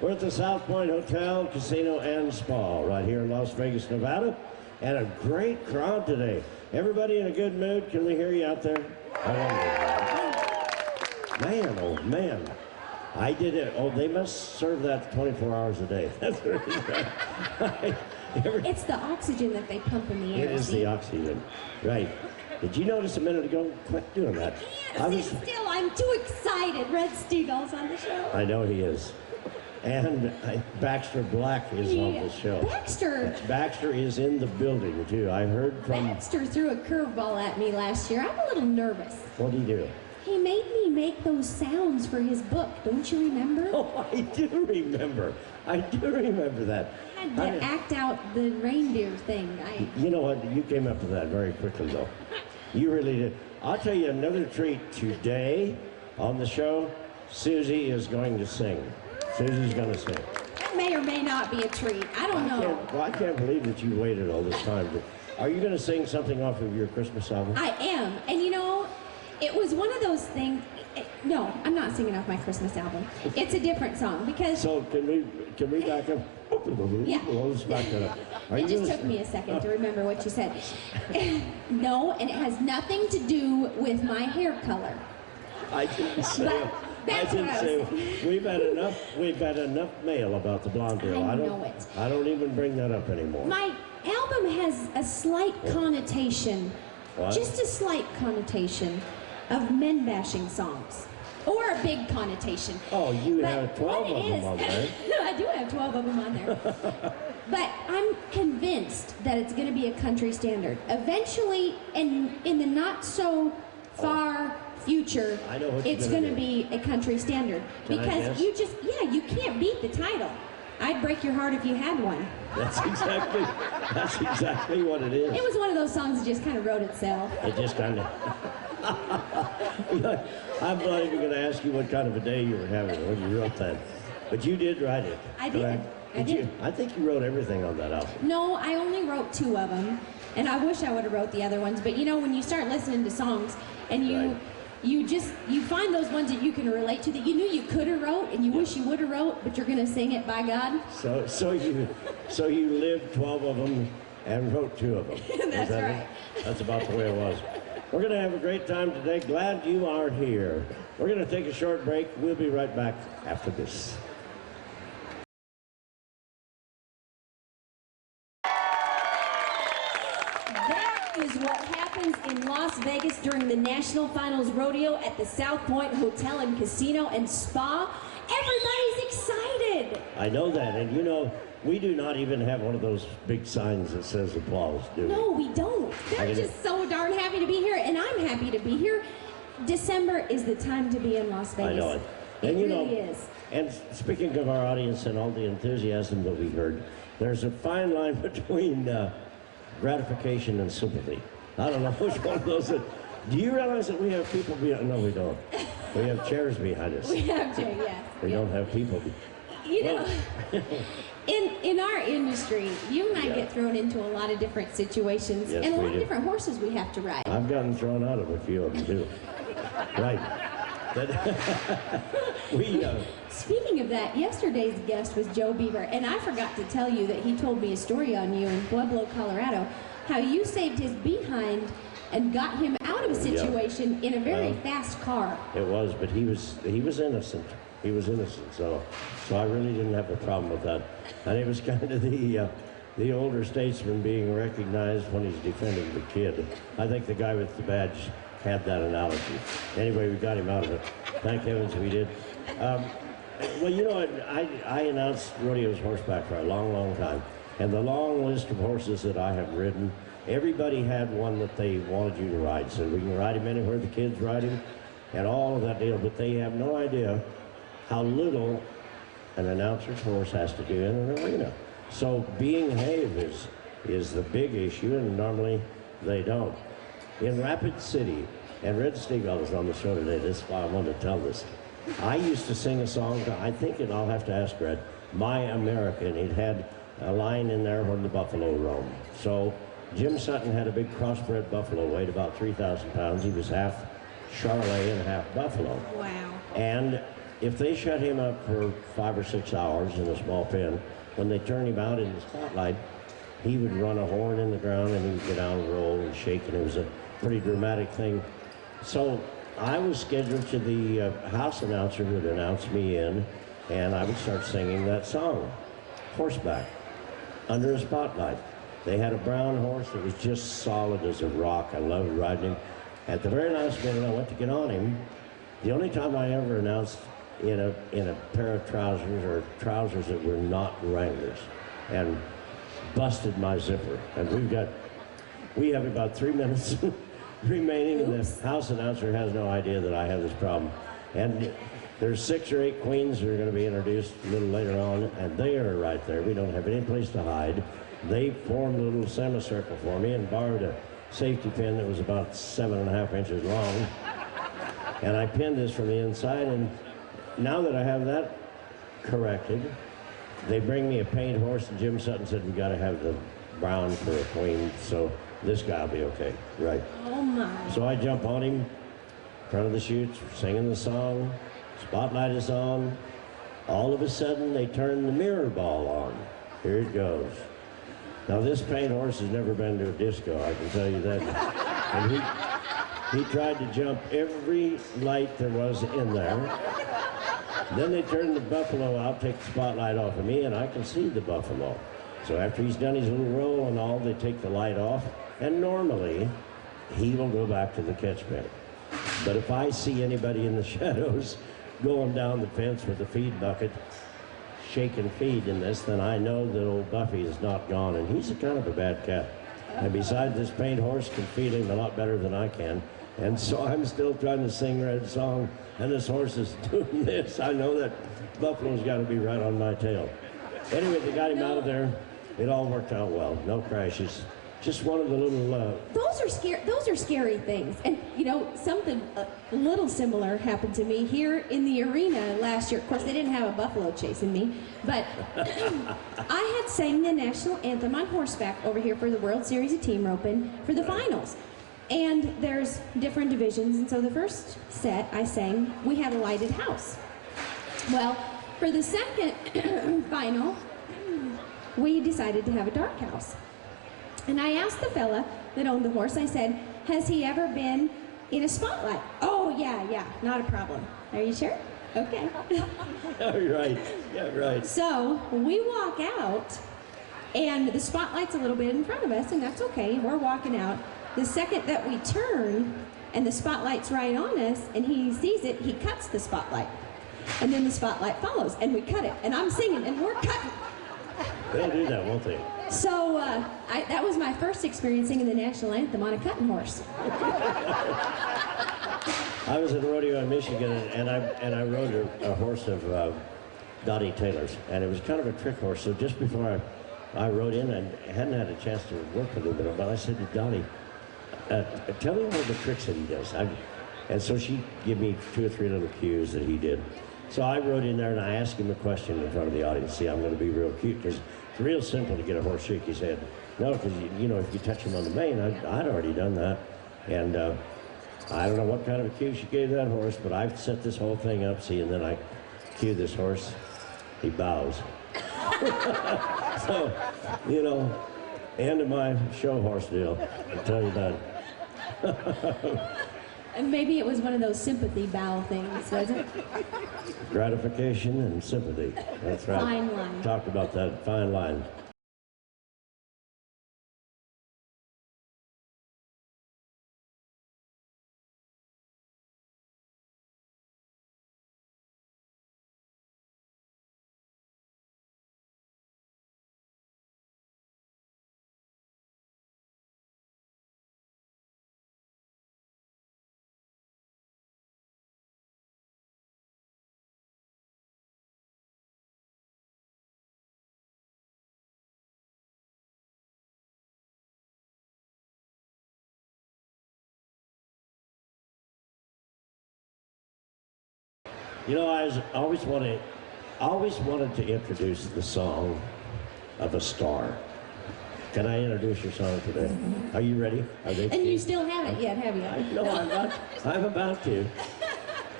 We're at the South Point Hotel, Casino, and Spa right here in Las Vegas, Nevada. And a great crowd today. Everybody in a good mood? Can we hear you out there? Man, oh man. I did it. Oh, they must serve that 24 hours a day. That's the reason. It's the oxygen that they pump in the air. It is the oxygen. Right. Did you notice a minute ago? Quit doing that. Still, I'm too excited. Red Steagall's on the show. I know he is. And Baxter Black is on the show. Baxter is in the building, too. I heard from... Baxter threw a curveball at me last year. I'm a little nervous. What did he do? He made me make those sounds for his book. Don't you remember? Oh, I do remember. I do remember that. I had to act out the reindeer thing. You know what? You came up with that very quickly, though. You really did. I'll tell you another treat today on the show. Susie is going to sing. Susie's going to sing. That may or may not be a treat. I don't know. I can't believe that you waited all this time. Are you going to sing something off of your Christmas album? I am. And you know, it was one of those things. No, I'm not singing off my Christmas album. It's a different song because... So can we back up? Yeah. Let's back that up. It just took me a second to remember what you said. No, and it has nothing to do with my hair color. I didn't say it. That's what I was saying. We've had enough mail about the blonde girl. I know it. I don't even bring that up anymore. My album has a slight connotation, what? Just a slight connotation of men bashing songs. Or a big connotation. Oh, you have 12 of them on there. No, I do have 12 of them on there. But I'm convinced that it's going to be a country standard. Eventually, in the not so far future, it's going to be a country standard. Because you can't beat the title. I'd break your heart if you had one. That's exactly what it is. It was one of those songs that just kind of wrote itself. It just kind of... I'm not even going to ask you what kind of a day you were having when you wrote that. But you did write it. I did. Right? I did. I think you wrote everything on that album. No, I only wrote 2 of them. And I wish I would have wrote the other ones. But you know, when you start listening to songs and you find those ones that you can relate to that you knew you could have wrote and you wish you would have wrote, but you're going to sing it by God. So you lived 12 of them and wrote 2 of them. That's right. That's about the way it was. We're going to have a great time today. Glad you are here. We're going to take a short break. We'll be right back after this. That is what happens in Las Vegas during the National Finals Rodeo at the South Point Hotel and Casino and Spa. Everybody's excited. I know that, and you know, we do not even have one of those big signs that says applause, do we? No, we don't. They're just so darn happy to be here, and I'm happy to be here. December is the time to be in Las Vegas. I know it. And it really is. And speaking of our audience and all the enthusiasm that we heard, there's a fine line between gratification and sympathy. I don't know which one of those. Do you realize that we have people behind? No, we don't. We have chairs behind us. We have chairs, yes. We don't have people. You know, in our industry, you and I get thrown into a lot of different situations, and a lot of different horses we have to ride. I've gotten thrown out of a few of them too. Right. Speaking of that, yesterday's guest was Joe Beaver, and I forgot to tell you that he told me a story on you in Pueblo, Colorado, how you saved his behind and got him out of a situation in a very fast car. It was, but he was innocent. He was innocent, so I really didn't have a problem with that. And it was kind of the older statesman being recognized when he's defending the kid. I think the guy with the badge had that analogy. Anyway, we got him out of it. Thank heavens we did. Well, you know, I announced Rodeo's horseback for a long, long time. And the long list of horses that I have ridden, everybody had one that they wanted you to ride. So we can ride him anywhere the kids ride him and all of that deal. But they have no idea how little an announcer's horse has to do in an arena. So being Have is the big issue, and normally they don't. In Rapid City, and Red Steagall is on the show today, this is why I wanted to tell this. I used to sing a song, I think, and I'll have to ask Red, My America, and it had a line in there when the buffalo roam. So Jim Sutton had a big crossbred buffalo, weighed about 3,000 pounds. He was half Charolais and half buffalo. Wow. And if they shut him up for 5 or 6 hours in a small pen, when they turn him out in the spotlight, he would run a horn in the ground and he would get down and roll and shake, and it was a pretty dramatic thing. So I was scheduled to the house announcer who would announce me in, and I would start singing that song, Horseback, under a spotlight. They had a brown horse that was just solid as a rock. I loved riding him. At the very last minute, I went to get on him. The only time I ever announced in a pair of trousers, or trousers that were not Wranglers, and busted my zipper. And we have about 3 minutes remaining, and the house announcer has no idea that I have this problem. And there's 6 or 8 queens who are going to be introduced a little later on, and they are right there. We don't have any place to hide. They formed a little semicircle for me and borrowed a safety pin that was about 7.5 inches long. And I pinned this from the inside, and now that I have that corrected, they bring me a paint horse, and Jim Sutton said, we got to have the brown for a queen, so this guy will be okay. Right. Oh, my. So I jump on him, in front of the chutes, singing the song, spotlight is on. All of a sudden, they turn the mirror ball on. Here it goes. Now, this paint horse has never been to a disco, I can tell you that. And he tried to jump every light there was in there. Then they turned the buffalo out, take the spotlight off of me, and I can see the buffalo. So after he's done his little roll and all, they take the light off, and normally he will go back to the catch pen. But if I see anybody in the shadows going down the fence with a feed bucket, shaking feed in this, then I know that old Buffy is not gone, and he's a kind of a bad cat. And besides, this paint horse can feed him a lot better than I can. And so I'm still trying to sing Red Song, and this horse is doing this. I know that buffalo's got to be right on my tail. Anyway, they got him out of there. It all worked out well. No crashes. Just one of the little... Those are scary things. And, you know, something a little similar happened to me here in the arena last year. Of course, they didn't have a buffalo chasing me, but I had sang the national anthem on horseback over here for the World Series of Team Roping for the finals. And there's different divisions, and so the first set I sang, we had a lighted house. Well, for the second final, we decided to have a dark house. And I asked the fella that owned the horse, I said, has he ever been in a spotlight? Oh, yeah, not a problem. Are you sure? Okay. Right, yeah, right. So we walk out, and the spotlight's a little bit in front of us, and that's okay. We're walking out. The second that we turn, and the spotlight's right on us, and he sees it, he cuts the spotlight. And then the spotlight follows, and we cut it. And I'm singing, and we're cutting. They'll do that, won't they? So that was my first experience singing the national anthem on a cutting horse. I was at Rodeo in Michigan, and I rode a horse of Dottie Taylor's, and it was kind of a trick horse. So just before I rode in, I hadn't had a chance to work with him, but I said to Dottie, tell me all the tricks that he does. And so she gave me 2 or 3 little cues that he did. So I rode in there and I asked him a question in front of the audience. See, I'm going to be real cute, because it's real simple to get a horse shake his head. No, because you know, if you touch him on the mane, I'd already done that. And I don't know what kind of a cue she gave that horse, but I've set this whole thing up. See, and then I cue this horse. He bows. So, you know, end of my show horse deal. I'll tell you that. And maybe it was one of those sympathy bow things, was it? Gratification and sympathy. That's right. Fine line. Talked about that fine line. You know, I always wanted to introduce the song of a star. Can I introduce your song today? Are you ready? And you still haven't yet, have you? No, I'm not. I'm about to.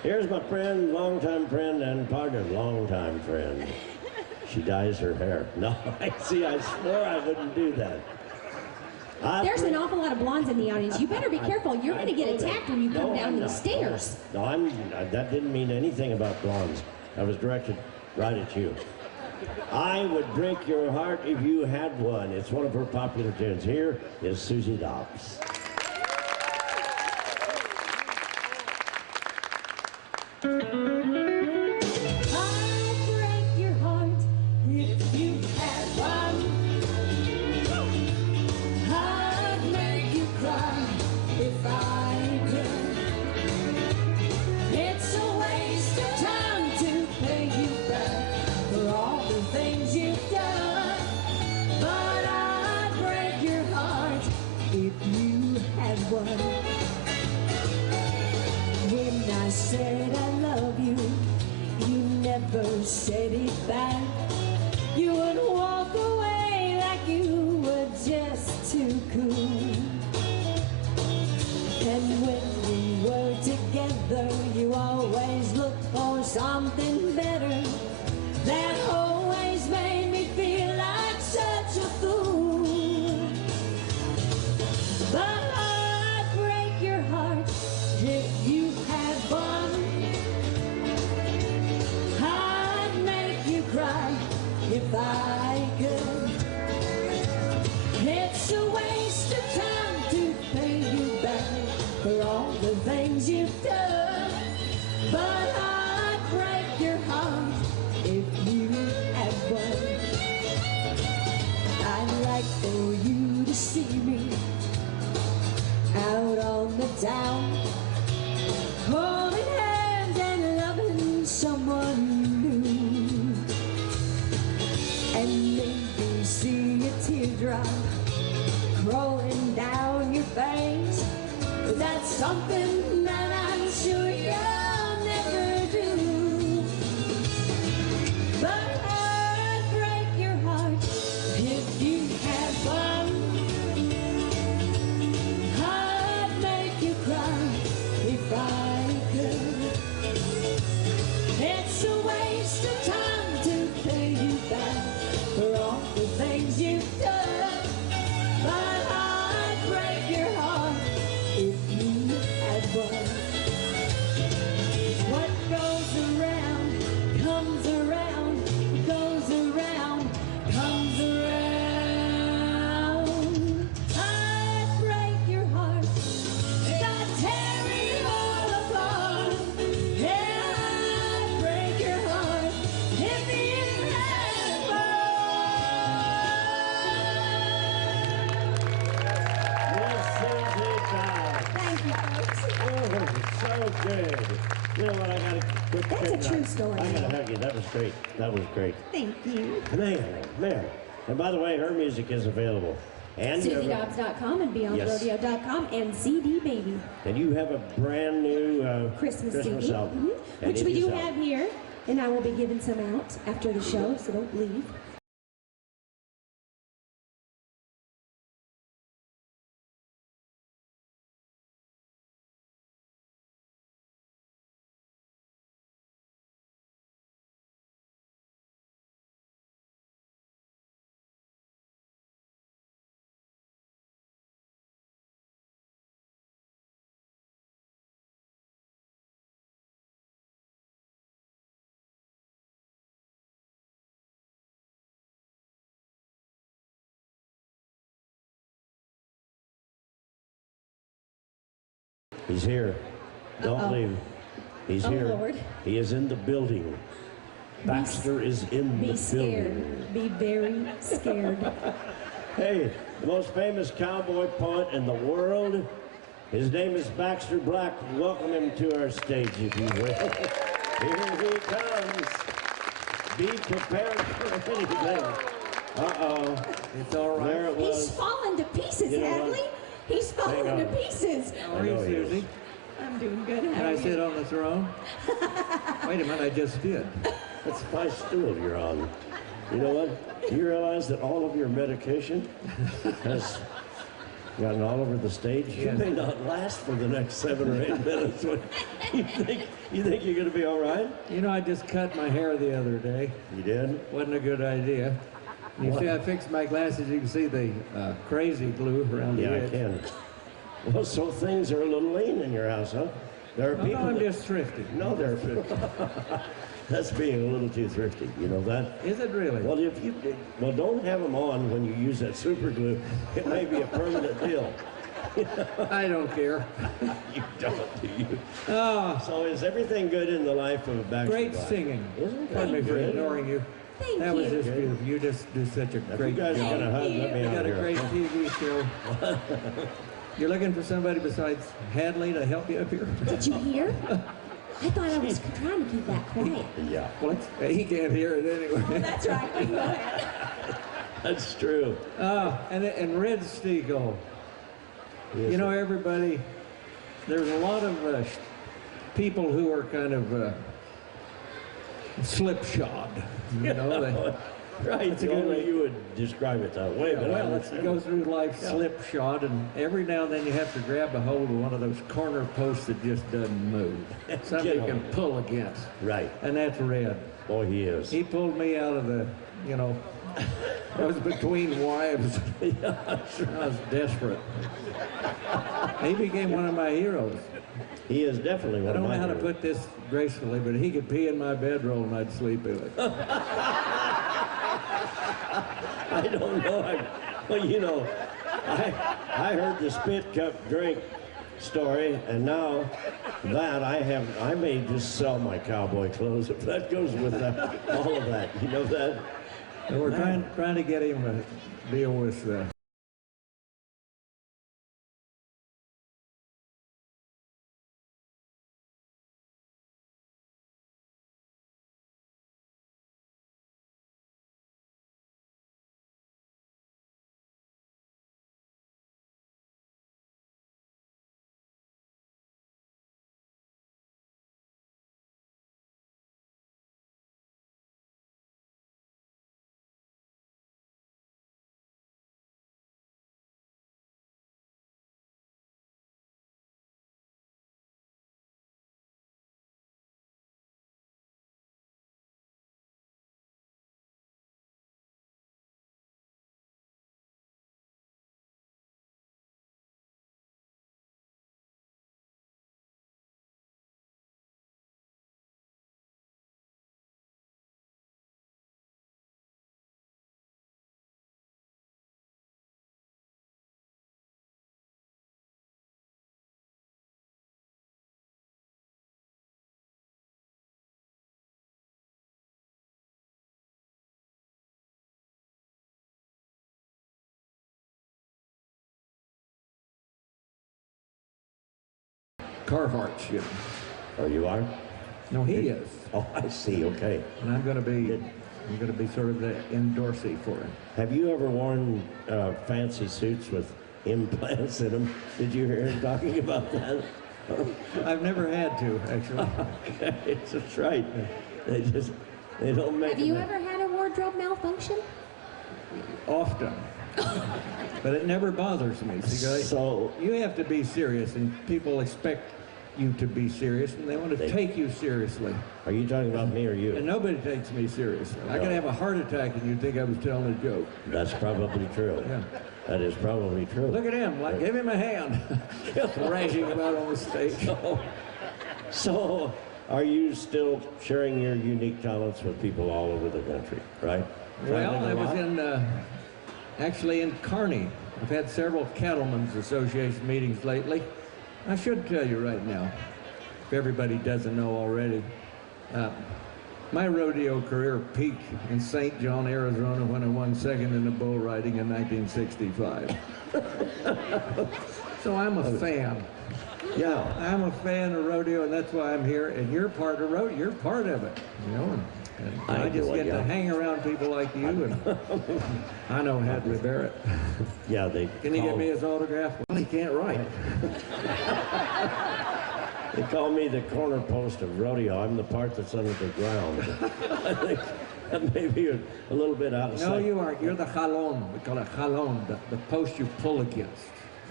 Here's my friend, longtime friend and partner, longtime friend. She dyes her hair. No, I swore I wouldn't do that. There's an awful lot of blondes in the audience. You better be careful. You're going to get attacked when you come down the stairs. No, that didn't mean anything about blondes. That was directed right at you. I would break your heart if you had one. It's one of her popular tunes. Here is Susie Dobbs. Said I love you, you never said it back. You would walk away like you were just too cool. And when we were together, you always looked for something better. That always made me feel like such a fool. But I'd break your heart if you had fun. I'd make you cry if I could. It's a waste of time to pay you back for all the things you've done. But I'd break your heart if you had one. I'd like for you to see me out on the town, holding hands and loving someone new, and maybe see a teardrop rolling down your face. That's something that I'm sure you'll never do. But I'd break your heart if you had fun. I'd make you cry if I could. It's a waste of time to pay you back for all the things you've done. But I'd break your heart if you had one. What goes around comes around, goes around, comes around. I'd break your heart, I'd tear it all apart. Yeah, I'd break your heart if you had Yes, Susie Dobbs. Thank you, folks. Oh, so good. You know what, I gotta quit That's a kidding. true story. I gotta hug you. That was great. That was great. Thank you. Man. And by the way, her music is available. And you have SusieDobbs.com and BeyondRodeo.com and CD Baby. and you have a brand new Christmas CD, album. And which it we is do out. have here, and I will be giving some out after the show, so don't leave. He's here. Don't Uh-oh. leave. He's Oh, here. Lord. He is in the building. Baxter is in Be the scared. building. Be very scared. Hey, the most famous cowboy poet in the world. His name is Baxter Black. Welcome him to our stage, if you will. Here he comes. Be prepared for anything. Uh-oh. It's all right. There it He's was. falling to pieces, You know what? Hadley. He's falling Hang to on. pieces. How are you, know he is. Susie? I'm doing good. Can How I are sit you? on the throne? Wait a minute, I just did. That's my stool you're on. You know what? You realize that all of your medication has gotten all over the stage. You Yes. may not last for the next 7 or 8 minutes. You think you're going to be all right? You know, I just cut my hair the other day. You did? Wasn't a good idea. You see, I fixed my glasses. You can see the crazy glue around the Yeah, I edge. can. Well, so things are a little lean in your house, huh? There are No, people I'm that- just thrifty. No, they're that's being a little too thrifty. You know that? Is it really? Well, if you well, don't have them on when you use that super glue. It may be a permanent deal. I don't care. You don't, do you? Oh, So is everything good in the life of a Baxter? great Black? singing. Isn't Pardon me that for good? ignoring you. Thank That was you. just beautiful. You just do such a If great you guys are job. gonna hug, let me You out got a here. great TV show. You're looking for somebody besides Hadley to help you up here? Did you hear? I thought I was trying to keep that quiet. Yeah, Well, he can't hear it anyway. That's right. Go ahead. that's true. And Red Steagle. Yes, You know, sir. everybody, there's a lot of people who are kind of slipshod. You know, they, Right, That's a the good only way. you would describe it that way, but I well, it's, you go understand. through life slipshod, and every now and then you have to grab a hold of one of those corner posts that just doesn't move. Something you Get can on. pull against. Right. And that's Red. Boy, he is. He pulled me out of the, you know, I was between wives. I was desperate. He became one of my heroes. He is definitely I one don't of know my how to heroes. put this gracefully, but he could pee in my bedroll and I'd sleep in it. I don't know. Well, you know, I heard the spit cup drink story, and now that I may just sell my cowboy clothes if that goes with that, all of that. You know that? And we're trying to get him to deal with Carhartts, you know. Oh, you are? No, he is. Oh, I see. Okay. And I'm going to be sort of the endorsee for him. Have you ever worn fancy suits with implants in them? Did you hear him talking about that? I've never had to, actually. Okay, that's right. They don't make Have you them- ever had a wardrobe malfunction? Often. But it never bothers me. See, guys? So You have to be serious, and people expect you to be serious, and they want to take you seriously. are you talking about me or And you? nobody takes me seriously. I could No. have a heart attack, and you'd think I was telling a joke. That's probably true. Yeah. That is probably true. Look at him, like, give him a hand. Thrashing him out on the stage. So, are you still sharing your unique talents with people all over the country, right? Well, Traveling I a was lot? in, actually in Kearney. I've had several Cattlemen's Association meetings lately. I should tell you right now, if everybody doesn't know already, my rodeo career peaked in St. John, Arizona when I won second in the bull riding in 1965. So I'm a fan. Yeah. I'm a fan of rodeo, and that's why I'm here. And you're part of rodeo. You're part of it, you know. And I I just do it, get yeah. to hang around people like you. And I know Hadley Barrett. Yeah, they Can he call, get me his autograph? Well, he can't write. they call me the corner post of rodeo. I'm the part that's under the ground. I think that may be a little bit out of No, sight. you aren't. You're the jalon. We call it jalon, the post you pull against.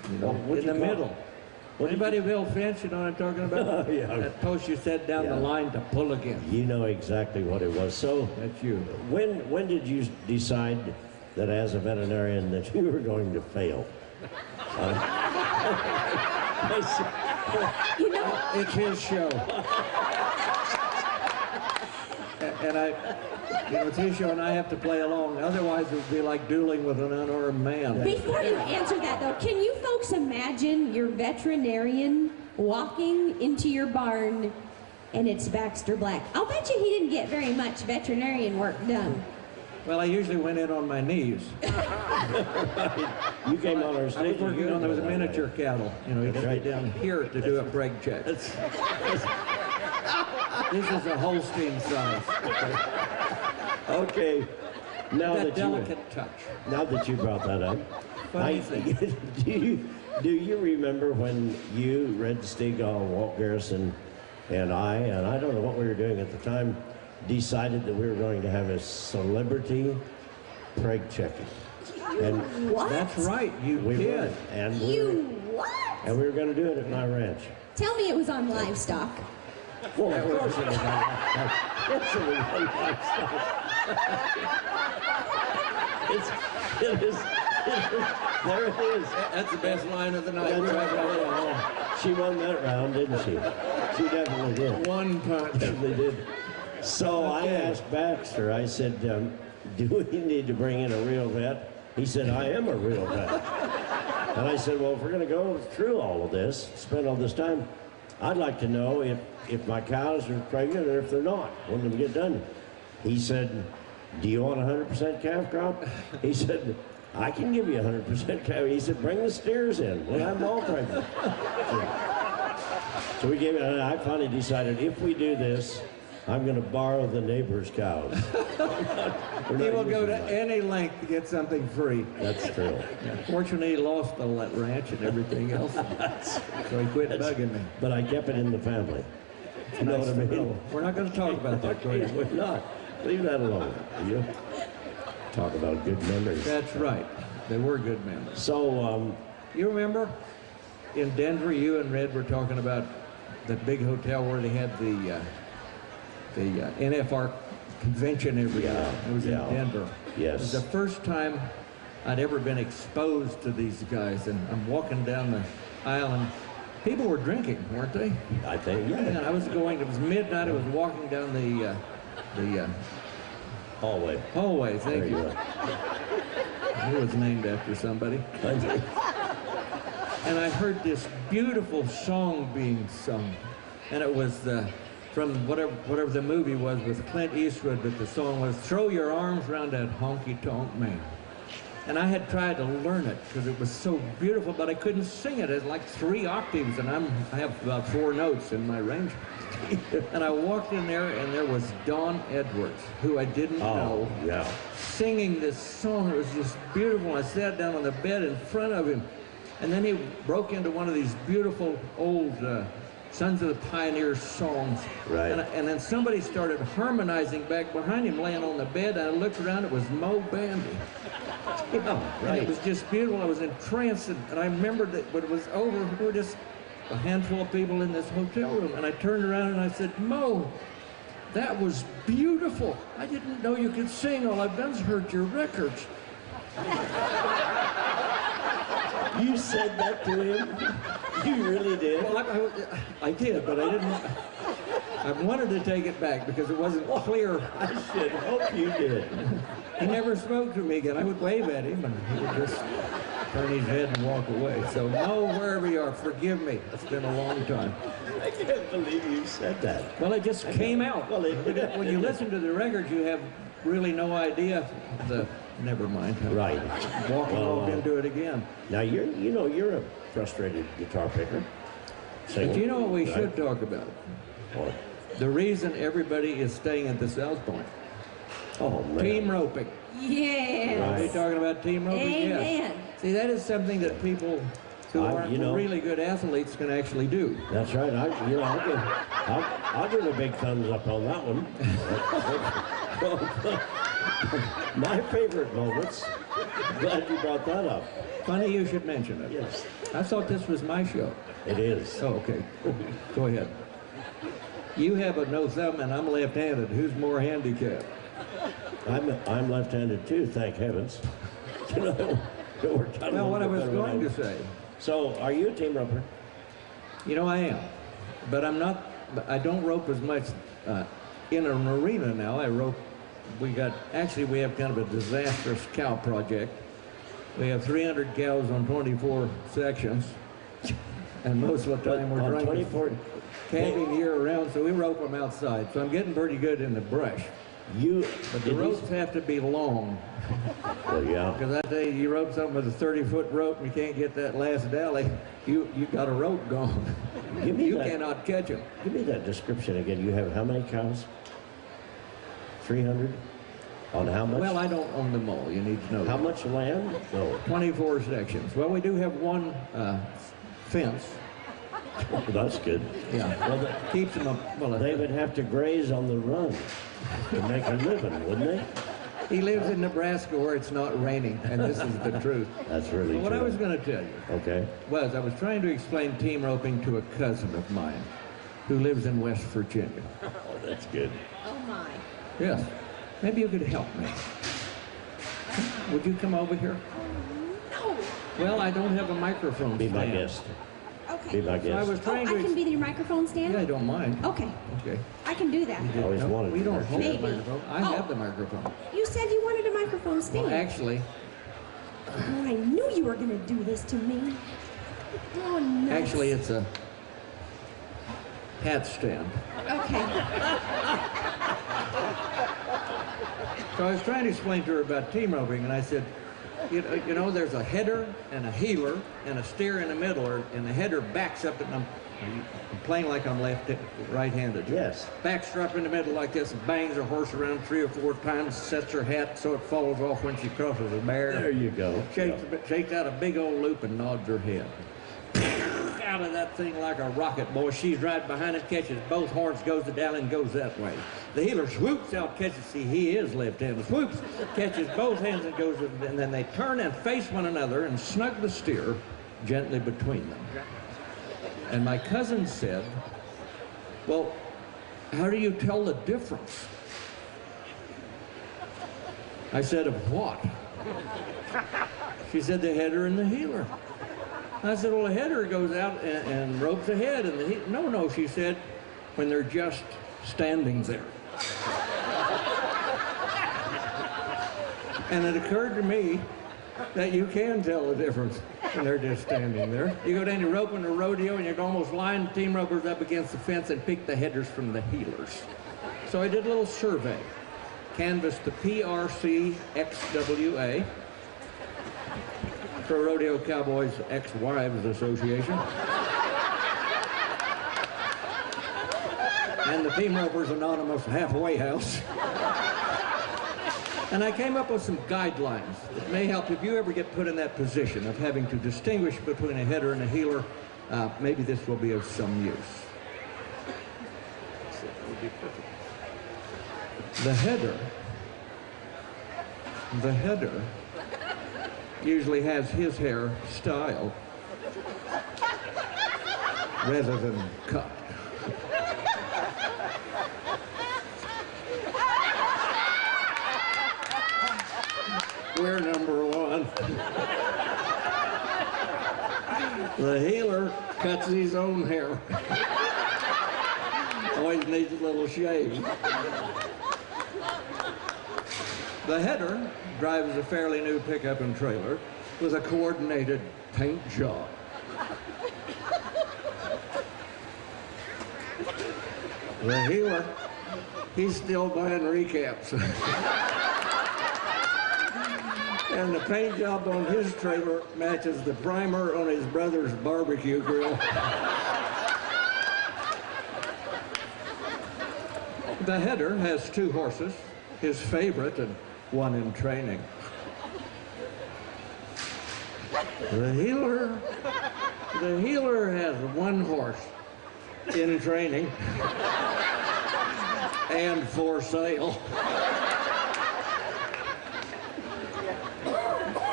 you know, Well, what'd in the you call it? middle. Anybody build fence, you know what I'm talking about? Yeah. That post you set down Yeah. the line to pull against. You know exactly what it was. So That's you. when did you decide that as a veterinarian that you were going to fail? You know, It's his show. And it's his show, and I have to play along. Otherwise, it would be like dueling with an unarmed man. before you answer that though, can you folks imagine your veterinarian walking into your barn and it's Baxter Black? I'll bet you he didn't get very much veterinarian work done. Well, I usually went in on my knees. You came on our I was stage. working on those miniature cattle. You know, you That's get right. down here to do a brake check. This is a Holstein size. Okay. Now That that you delicate touch. now that you brought that up, Funny thing. do you remember when you, Red Stegall, Walt Garrison, and I don't know what we were doing at the time, decided that we were going to have a celebrity preg checking? And What? That's right, you we did. were, and What? we were going to do it at my ranch. Tell me it was on livestock. Well, of course it was on livestock. Yes, it was on livestock. It is. There it is. That's the best line of the night. That's right. She won that round, didn't she? She definitely did. One punch. Definitely did. So I Okay. asked Baxter, I said, do we need to bring in a real vet? He said, I am a real vet. And I said, well, if we're going to go through all of this, spend all this time, I'd like to know if my cows are pregnant or if they're not when they get done. He said, do you want 100% calf crop? He said, I can give you 100% calf. He said, bring the steers in. We'll have them all pregnant. So we gave it, and I finally decided if we do this, I'm going to borrow the neighbor's cows. We're He not will go using to mine. any length to get something free. That's true. Fortunately, he lost all that ranch and everything else, so he quit bugging me. But I kept it in the family. You know what I mean? We're not going to talk about that, Cody. We're not. Leave that alone. You talk about good memories. That's right. They were good memories. So, You remember in Denver, you and Red were talking about the big hotel where they had the NFR convention every year. It was yeah. in Denver. Yes. It was the first time I'd ever been exposed to these guys, and I'm walking down the aisle, and people were drinking, weren't they? I think, And I was going, it was midnight, I was walking down the hallway. hallway, There thank you you. go. It was named after somebody. And I heard this beautiful song being sung. And it was from whatever the movie was with Clint Eastwood, but the song was "Throw Your Arms Around That Honky Tonk Man." And I had tried to learn it because it was so beautiful, but I couldn't sing it. It's like 3 octaves, and I have about 4 notes in my range. And I walked in there, and there was Don Edwards, who I didn't know, yeah. singing this song. It was just beautiful. I sat down on the bed in front of him, and then he broke into one of these beautiful old Sons of the Pioneers songs. Right. And then somebody started harmonizing back behind him, laying on the bed, and I looked around, it was Mo Bandy. Yeah, And right. it was just beautiful. I was entranced, and I remembered that when it was over, we were just a handful of people in this hotel room, and I turned around and I said, Mo, that was beautiful. I didn't know you could sing. All I've done is heard your records. You said that to him? You really did? Well, I did, but I didn't. I wanted to take it back because it wasn't clear. I should hope you did. He never spoke to me again. I would wave at him, and he would just turn his head and walk away. So, Mo, wherever you are, forgive me. It's been a long time. I can't believe you said that. Well, it just came out. Well, When you listen to the records, you have really no idea the. Never mind. Right. Walking Well, off into it again. Now you're a frustrated guitar picker. But you know what we Right. should talk about? What? The reason everybody is staying at the South Point. Oh man. Team roping. Yeah. Are we talking about team roping? Yes. Amen. See, that is something that people who aren't really good athletes can actually do. That's right. I'll give a big thumbs up on that one. My favorite moments Glad you brought that up. Funny you should mention it. Yes. I thought this was my show. It is. Oh, okay. Go ahead. You have a no thumb and I'm left-handed. Who's more handicapped? I'm left-handed too, thank heavens. You know, we're trying Well, what I was better going than- to say, So, are you a team roper? you know, I am, but I'm not. I don't rope as much in an arena now. I rope. We have kind of a disastrous cow project. We have 300 cows on 24 sections, and most of the time we're On trying 24 to calving year round, so we rope them outside. So I'm getting pretty good in the brush. But the ropes have to be long. Well, yeah. Because I tell you, you rope something with a 30-foot rope and you can't get that last dally, you got a rope gone. You cannot catch them. Give me that description again. You have how many cows? 300? On how much? Well, I don't own them all. You need to know How that. much land? No. 24 sections. Well, we do have one fence. That's good. Yeah. Well, that keeps them up. Well, They would have to graze on the run to make a living, wouldn't they? he lives in Nebraska where it's not raining, and this is the truth. That's really What I true. was going to tell you Okay. was I was trying to explain team roping to a cousin of mine who lives in West Virginia. Oh, that's good. Oh my. Yes. Maybe you could help me. Would you come over here? No. Well, I don't have a microphone Be my stand. guest. Okay. Be my So I guest. was Oh, trying I to. can be your microphone stand? Yeah, I don't mind. Okay. Okay. I can do that. I always wanted We to don't know. hold the Maybe. microphone. I Oh. have the microphone. You said you wanted a microphone stand. Well, actually, Oh, I knew you were going to do this to me. Oh, no. actually, it's a hat stand. Okay. So I was trying to explain to her about team roping, and I said, you know, there's a header and a heeler and a steer in the middle, and the header backs up, and I'm playing like I'm right-handed. Yes. Baxter up in the middle like this, and bangs her horse around 3 or 4 times, sets her hat so it falls off when she crosses a bear. There you go. Shakes out a big old loop and nods her head. Out of that thing like a rocket, boy. She's right behind him, catches both horns, goes to down and goes that way. The heeler swoops out, catches, see, he is left-handed, swoops, catches both hands and goes, and then they turn and face one another and snug the steer gently between them. And my cousin said, well, how do you tell the difference? I said, of what? She said, the header and the heeler. I said, well, the header goes out and ropes ahead, and the no, she said, when they're just standing there. And it occurred to me that you can tell the difference when they're just standing there. You go down to roping a rodeo, and you'd almost line the team ropers up against the fence and pick the headers from the heelers. So I did a little survey, canvassed the PRC XWA, for Rodeo Cowboys Ex-Wives Association, and the Team Ropers Anonymous Halfway House. And I came up with some guidelines that may help if you ever get put in that position of having to distinguish between a header and a heeler. Maybe this will be of some use. The header usually has his hair styled rather than cut. We're number one. The heeler cuts his own hair. Always needs a little shave. The header drives a fairly new pickup and trailer with a coordinated paint job. The heeler, he's still buying recaps. And the paint job on his trailer matches the primer on his brother's barbecue grill. The header has 2 horses, his favorite and one in training. The heeler has 1 horse in training and for sale.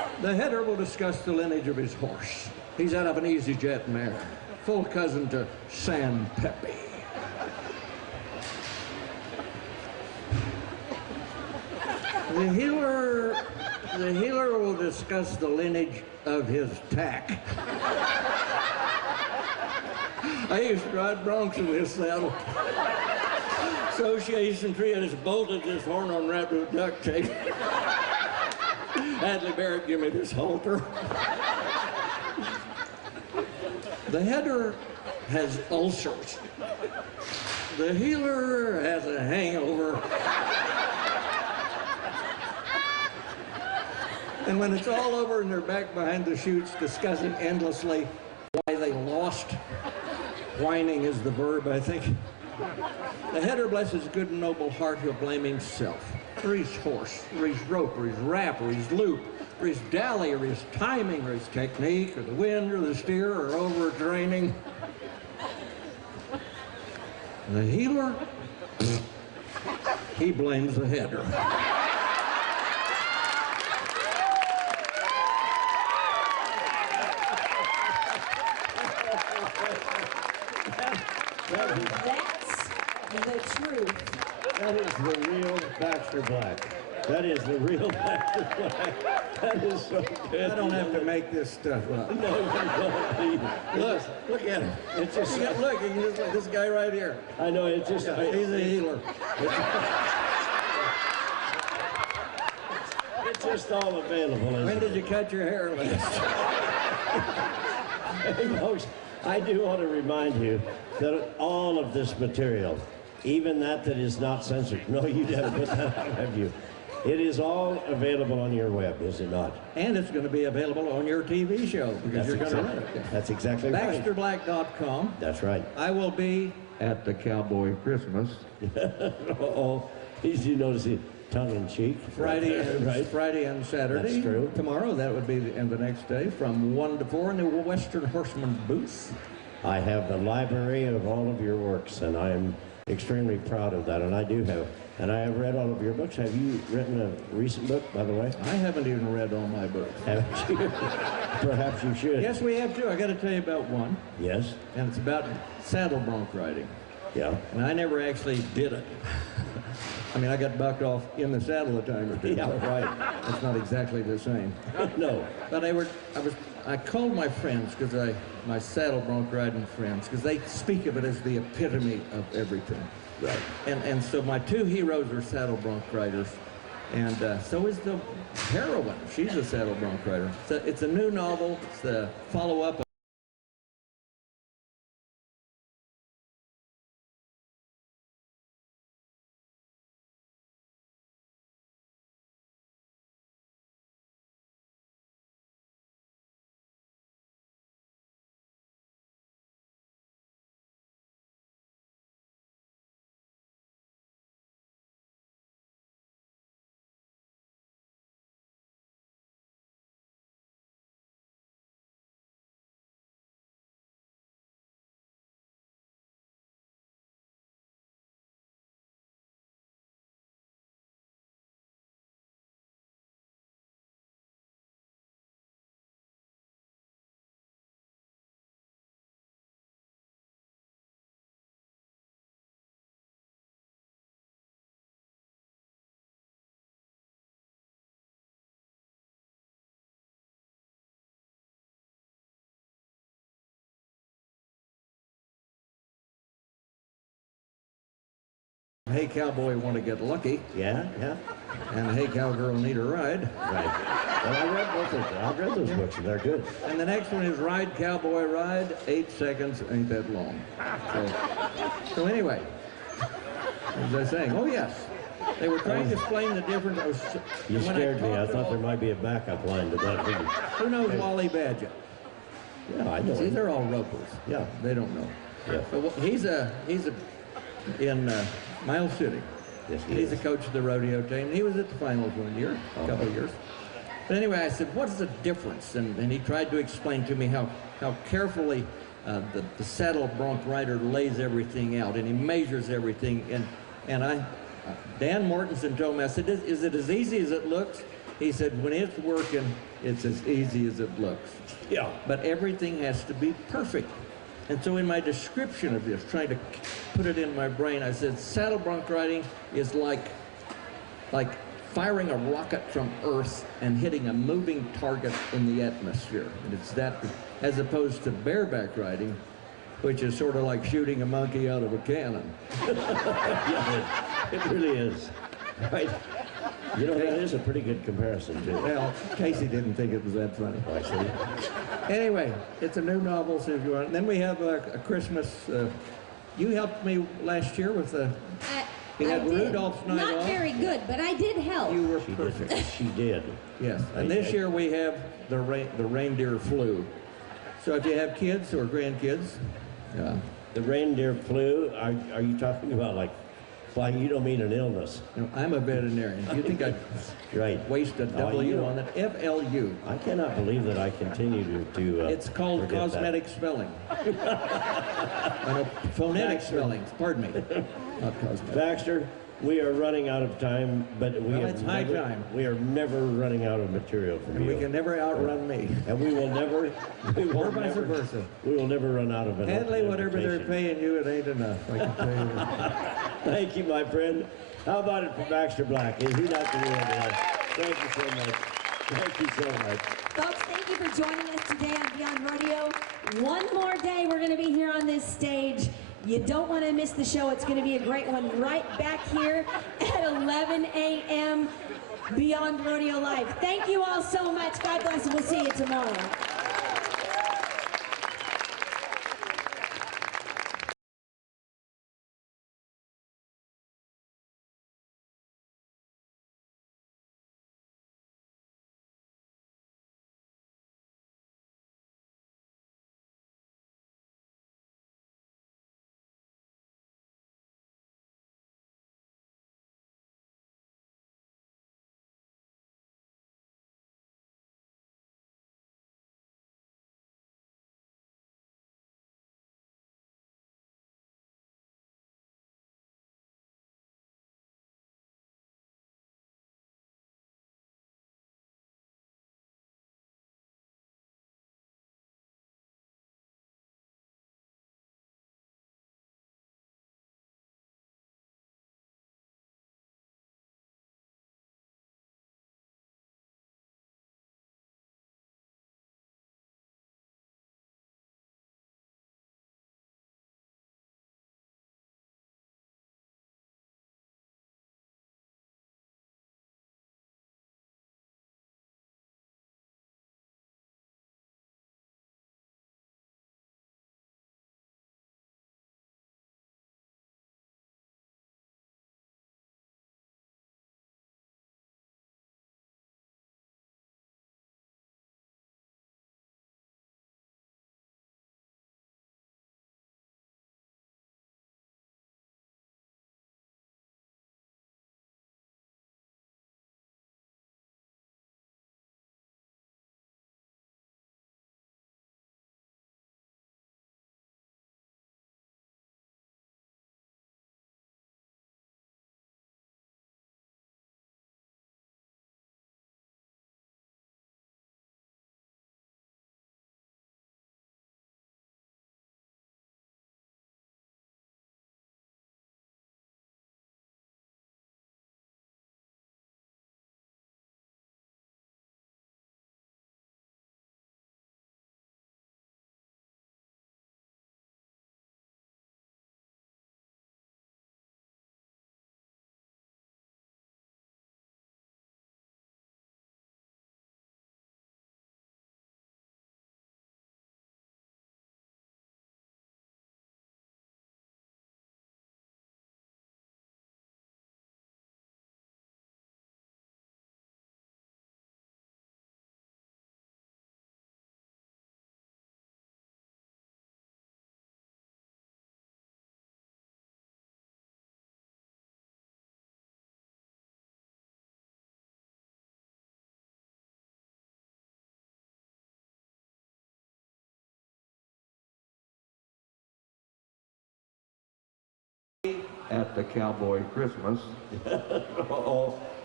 The header will discuss the lineage of his horse. He's out of an EasyJet mare, full cousin to San Pepe. The healer will discuss the lineage of his tack. I used to ride broncs in this saddle. Association tree has bolted this horn on wrapped with duct tape. Hadley Barrett, give me this halter. The header has ulcers. The healer has a hangover. And when it's all over and they're back behind the chutes discussing endlessly why they lost, whining is the verb, I think. The header, bless his good and noble heart, he'll blame himself for his horse, or his rope, or his wrap, or his loop, or his dally, or his timing, or his technique, or the wind, or the steer, or overtraining. The healer, he blames the header. That's the truth. That is the real Baxter Black. That is the real Baxter Black. That is so good. I don't have to make this stuff up. No, you don't. Look at him. It's just, Look, you can just like this guy right here. I know, it's just, He's a healer. it's just all available. When did you cut your hair last? Hey, folks, I do want to remind you that all of this material, even that is not censored, no, you didn't put that out, have you? It is all available on your web, is it not? And it's going to be available on your TV show because you're going to run it. That's exactly right. BaxterBlack.com. That's right. I will be at the Cowboy Christmas. Oh, easy to notice it, tongue-in-cheek. Friday right. and Saturday. That's true. Tomorrow, that would be the next day, from 1 to 4 in the Western Horseman booth. I have the library of all of your works, and I am extremely proud of that, and I do have. And I have read all of your books. Have you written a recent book, by the way? I haven't even read all my books. Haven't you? Perhaps you should. Yes, we have two. I got to tell you about one. Yes? And it's about saddle bronc riding. Yeah. And I never actually did it. I mean, I got bucked off in the saddle a time or two. Yeah, right. It's not exactly the same. No. But I called my friends, my saddle bronc riding friends, because they speak of it as the epitome of everything. Right. And so my two heroes are saddle bronc riders, and so is the heroine. She's a saddle bronc rider. So it's a new novel. It's the follow-up. Hey Cowboy, want to get lucky, Yeah, yeah. and Hey Cowgirl, need a ride. Right. Well, I read both of them. I've read those books, and they're good. And the next one is Ride Cowboy Ride. 8 seconds ain't that long. So anyway, what was I saying? Oh yes, they were trying to explain the difference. You when scared me. I talked to thought all- there might be a backup line to that. Who knows Wally Badgett? Yeah, I know. See, him. they're all ropers. Yeah. They don't know. Yeah. But he's in Miles City. Yes, he He's is. the coach of the rodeo team. He was at the finals one year, a couple of years. But anyway, I said, what's the difference? And he tried to explain to me how carefully the saddle bronc rider lays everything out, and he measures everything. And Dan Mortensen told me, I said, is it as easy as it looks? He said, when it's working, it's as easy as it looks. Yeah. But everything has to be perfect. And so in my description of this, trying to put it in my brain, I said saddle bronc riding is like firing a rocket from Earth and hitting a moving target in the atmosphere. And it's that, as opposed to bareback riding, which is sort of like shooting a monkey out of a cannon. Yeah, it really is. Right. You know, that is a pretty good comparison, too. Well, Casey didn't think it was that funny. I see. Anyway, it's a new novel, so if you want. And then we have a Christmas. You helped me last year with the. You had Rudolph's Night Not Off. very good, but I did help. You were She perfect. did. She did. Yes. And this year we have the reindeer flu. So if you have kids or grandkids, The reindeer flu, are you talking about like flying? You don't mean an illness. you know, I'm a veterinarian. You think I'd Right. waste a Oh, W you- on it? FLU. I cannot believe that I continue to It's called forget that. cosmetic spelling. Phonetic spellings, pardon me. Not cosmetic. Baxter, we are running out of time, but Well, it's high time. we are never running out of material from And you. we can never outrun me. And we will never, Or vice versa. we will never run out of it. Hadley, whatever they're paying you, it ain't enough. I can tell you that. Thank you, my friend. How about it for Baxter Black? Is he not the real deal? Thank you so much. Thank you so much. Folks, thank you for joining us today on Beyond Rodeo. One more day we're going to be here on this stage. You don't want to miss the show. It's going to be a great one right back here at 11 a.m. Beyond Rodeo Live. Thank you all so much. God bless, and we'll see you tomorrow. At the Cowboy Christmas. Oh,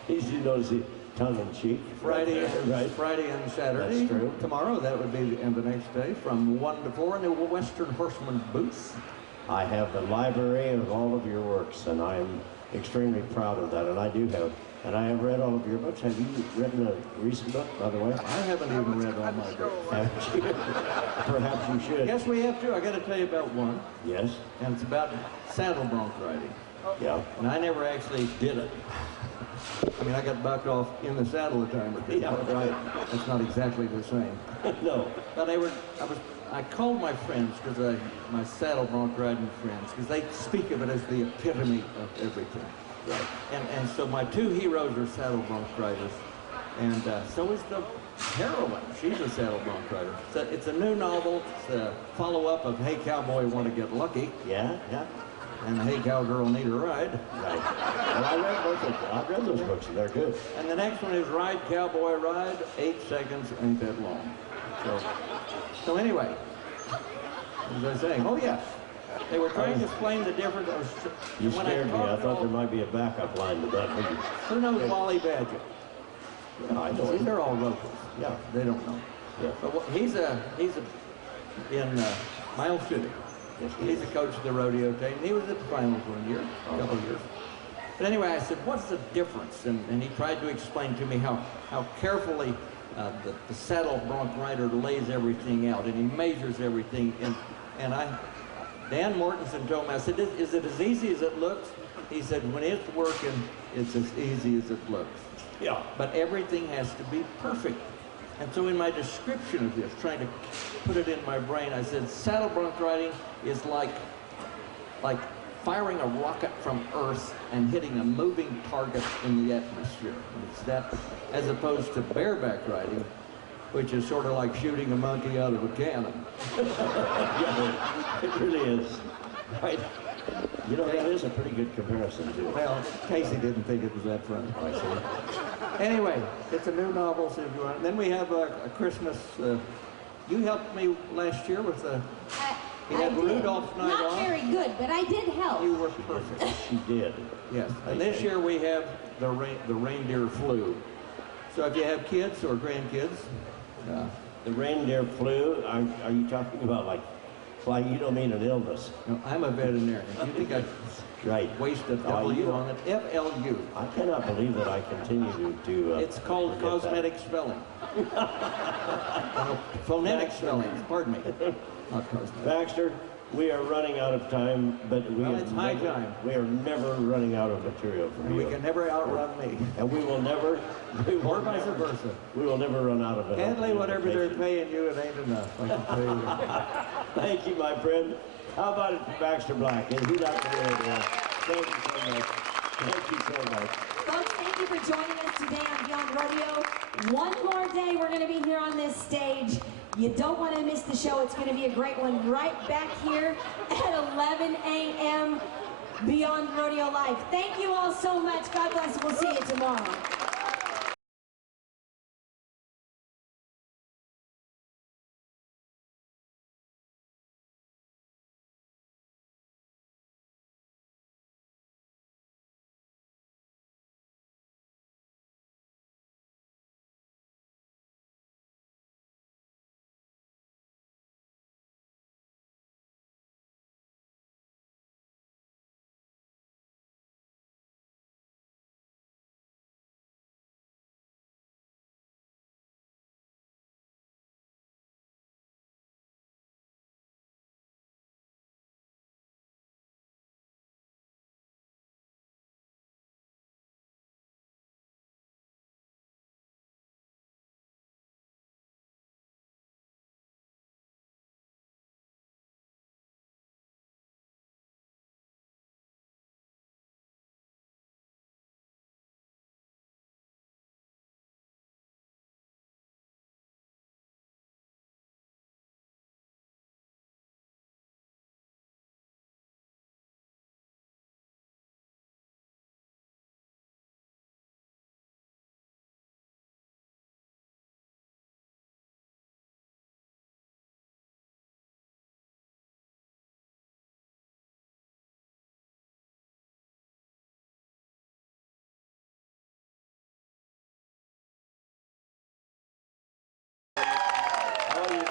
Easy nosy, tongue in cheek. Friday, right? Friday and Saturday. That's true. Tomorrow, that would be and the next day, from 1 to 4 in the Western Horseman booth. I have the library of all of your works, and I'm extremely proud of that. And I have read all of your books. Have you written a recent book, by the way? I haven't even read all my books. Haven't you? Perhaps you should. Yes, we have to. I got to tell you about one, Yes. and it's about saddle bronc riding. Yeah. And I never actually did it. I mean, I got bucked off in the saddle a time or two. Yeah, right. That's not exactly the same. No. But I called my friends, my saddle bronc riding friends, because they speak of it as the epitome of everything. Right. And so my two heroes are saddle bronc riders, and so is the heroine. She's a saddle bronc rider. It's a new novel. It's a follow-up of Hey Cowboy, Want to Get Lucky, Yeah, yeah. and Hey Cowgirl, Need a Ride. Right. Well, I've read those books, and they're good. And the next one is Ride Cowboy Ride, 8 seconds ain't that long. So anyway, as I was saying, oh yes, they were trying to explain the difference. You when scared me. I thought there to might be a backup line to that. who knows Wally Badger? Yeah, I know. These are all locals. Yeah. They don't know. Yeah. But he's in Miles City. Yes, He's the coach of the rodeo team. He was at the finals one year, a couple of years. But anyway, I said, what's the difference? And he tried to explain to me how carefully the saddle bronc rider lays everything out, and he measures everything. And Dan Mortensen told me, I said, is it as easy as it looks? He said, when it's working, it's as easy as it looks. Yeah. But everything has to be perfect. And so in my description of this, trying to put it in my brain, I said, saddle bronc riding is like firing a rocket from Earth and hitting a moving target in the atmosphere. It's that, as opposed to bareback riding, which is sort of like shooting a monkey out of a cannon. Yeah, it really is. Right. You know, that is a pretty good comparison, too. Well, Casey didn't think it was that funny. I see. Anyway, it's a new novel, so if you want. And then we have a Christmas. You helped me last year with the. You I had did. Rudolph's Night Not Off. very good, but I did help. You were perfect. She did. Yes. And this year we have the reindeer flu. So if you have kids or grandkids, The reindeer flu, are you talking about like you don't mean an illness? no, I'm a veterinarian. You think I Right. waste a Oh, W you- on it? FLU. I cannot believe that I continue to It's called forget that. cosmetic spelling. Phonetic spelling. Pardon me. Not cosmetic. Baxter, we are running out of time, but Well, it's high time. We are never running out of material from We you. can never outrun me. And we will never, Or vice versa. we will never run out of it. Hadley, whatever they're paying you, it ain't enough. I can tell you that. Thank you, my friend. How about it for Baxter Black? And he'd like to hear it. Thank you so much. Thank you so much. Folks, thank you for joining us today on Beyond Rodeo. One more day we're going to be here on this stage. You don't want to miss the show. It's going to be a great one right back here at 11 a.m. Beyond Rodeo Live. Thank you all so much. God bless. We'll see you tomorrow.